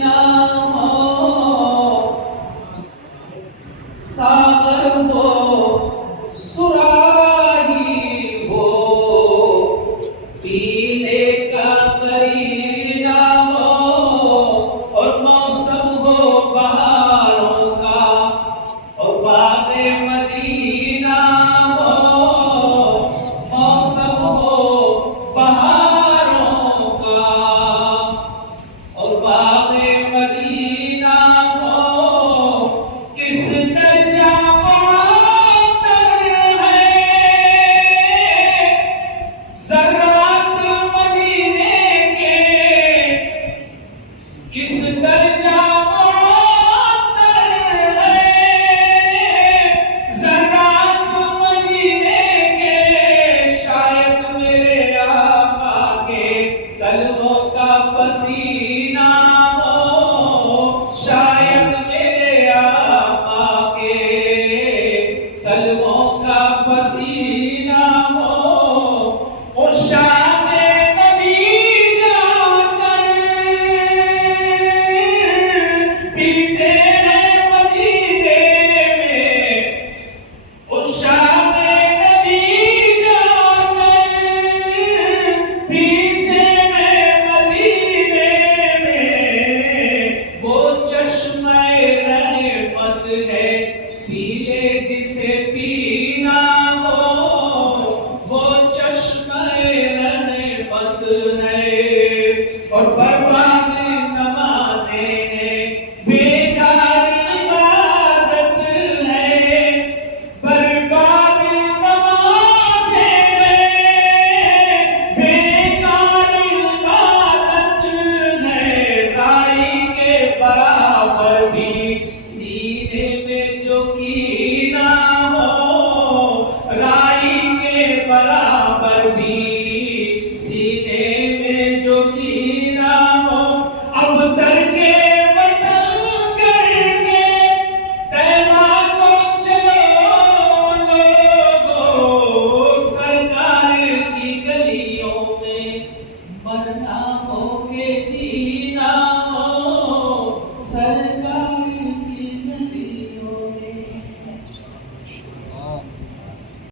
ना हो सागर हो सुराही हो पीने का करी ना हो और मौसम हो बहारों का और बातें मदीना हो मौसम हो बहारों का और बाग़े मदीना हो किस दर्जा मुअत्तर है ज़र्रात मदीने के किस दर्जा मुअत्तर है ज़र्रात मदीने के शायद मेरे आका के कलमों का पसीना शायद मेरे आका के कलमों का पसीना हो उस शाम नबी जाकर पीते हैं मदीने में उस शाम नबी जाकर पीते हैं मदीने में वो चश्मे रहमत है पीले जिसे पीना हो वो चश्मे रहमत है और बर्बाद नमाज़ें हैं बेकार इबादत है बर्बाद नमाज़ें हैं बेकार इबादत है राई के बराबर भी सीने में जो कीना हो राई के बराबर भी सीने में जो कीना हो अब करके वतन करके तैमा को चलो लोगो सरकार की गलियों में मरना हो के जीना हो सर